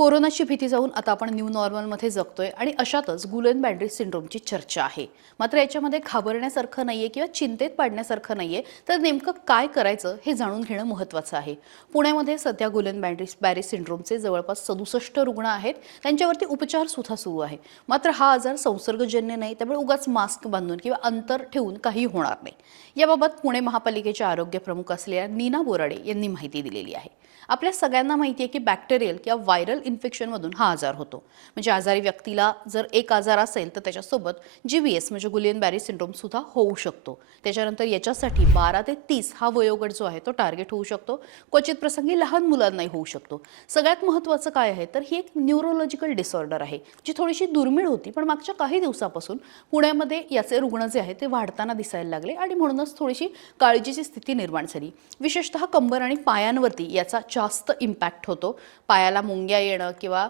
कोरोनाची भीती जाऊन आता आपण न्यू नॉर्मलमध्ये जगतोय आणि अशातच गुलेन बँड्री सिंड्रोमची चर्चा आहे. मात्र याच्यामध्ये घाबरण्यासारखं नाहीये किंवा चिंतेत पाडण्यासारखं नाहीये तर नेमकं काय करायचं हे जाणून घेणं महत्त्वाचं आहे. पुण्यामध्ये सध्या गुलेन बँड्री बॅरी सिंड्रोमचे जवळपास सदुसष्ट रुग्ण आहेत. त्यांच्यावरती उपचार सुद्धा सुरू आहे. मात्र हा आजार संसर्गजन्य नाही त्यामुळे उगाच मास्क बांधून किंवा अंतर ठेवून काही होणार नाही. याबाबत पुणे महापालिकेच्या आरोग्य प्रमुख असलेल्या नीना बोराडे यांनी माहिती दिलेली आहे. आपल्या सगळ्यांना माहिती आहे की बॅक्टेरियल किंवा व्हायरल इन्फेक्शनमधून हा आजार होतो. म्हणजे आजारी व्यक्तीला जर एक आजार असेल तर त्याच्यासोबत जी बी एस म्हणजे गुलियन बॅरी सिंड्रोम सुद्धा होऊ शकतो. त्याच्यानंतर याच्यासाठी बारा ते तीस हा वयोगट जो आहे तो टार्गेट होऊ शकतो. क्वचित प्रसंगी लहान मुलांनाही होऊ शकतो. सगळ्यात महत्त्वाचं काय आहे तर ही एक न्यूरोलॉजिकल डिसऑर्डर आहे जी थोडीशी दुर्मिळ होती पण मागच्या काही दिवसापासून पुण्यामध्ये याचे रुग्ण जे आहेत ते वाढताना दिसायला लागले आणि म्हणूनच थोडीशी काळजीची स्थिती निर्माण झाली. विशेषतः कंबर आणि पायांवरती याचा जास्त इम्पॅक्ट होतो. पायाला मुंग्या येणं किंवा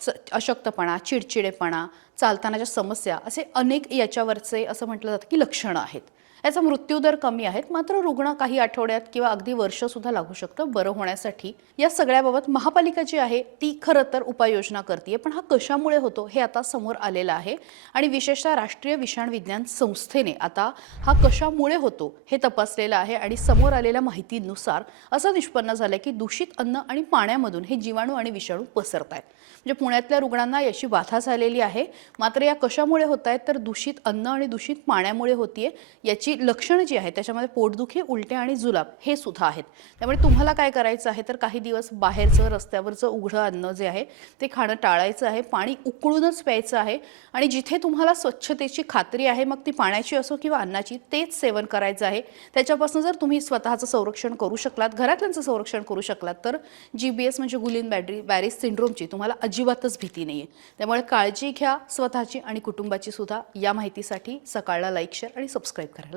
च- अशक्तपणा चिडचिडेपणा चालतानाच्या समस्या असे अनेक याच्यावरचे असं म्हटलं जातं की लक्षणं आहेत. याचा मृत्यूदर कमी आहेत. मात्र रुग्ण काही आठवड्यात किंवा अगदी वर्ष सुद्धा लागू शकतं. बरं होण्यासाठी या सगळ्याबाबत महापालिका जी आहे ती खरं तर उपाययोजना करते पण हा कशामुळे होतो हे आता समोर आलेलं आहे. आणि विशेषतः राष्ट्रीय विषाण विज्ञान संस्थेने आता हा कशामुळे होतो हे तपासलेलं आहे. आणि समोर आलेल्या माहितीनुसार असं निष्पन्न झालं की दूषित अन्न आणि पाण्यामधून हे जीवाणू आणि विषाणू पसरत आहेत म्हणजे पुण्यातल्या रुग्णांना याची बाधा झालेली आहे. मात्र या कशामुळे होत आहेत तर दूषित अन्न आणि दूषित पाण्यामुळे होतीये याची लक्षणं जी आहेत त्याच्यामध्ये पोटदुखी उलट्या आणि जुलाब हे सुद्धा आहेत. त्यामुळे तुम्हाला काय करायचं आहे तर काही दिवस बाहेरचं रस्त्यावरचं उघडं अन्न जे आहे ते खाणं टाळायचं आहे पाणी उकळूनच प्यायचं आहे आणि जिथे तुम्हाला स्वच्छतेची खात्री आहे मग ती पाण्याची असो किंवा अन्नाची तेच सेवन करायचं आहे. त्याच्यापासून जर तुम्ही स्वतःचं संरक्षण करू शकलात घरातल्यांचं संरक्षण करू शकलात तर जी बी एस म्हणजे गुलिन बॅटरी बॅरिस सिंड्रोमची तुम्हाला अजिबातच भीती नाही आहे त्यामुळे काळजी घ्या स्वतःची आणि कुटुंबाची सुद्धा. या माहितीसाठी सकाळला लाईक शेअर आणि सबस्क्राईब करायला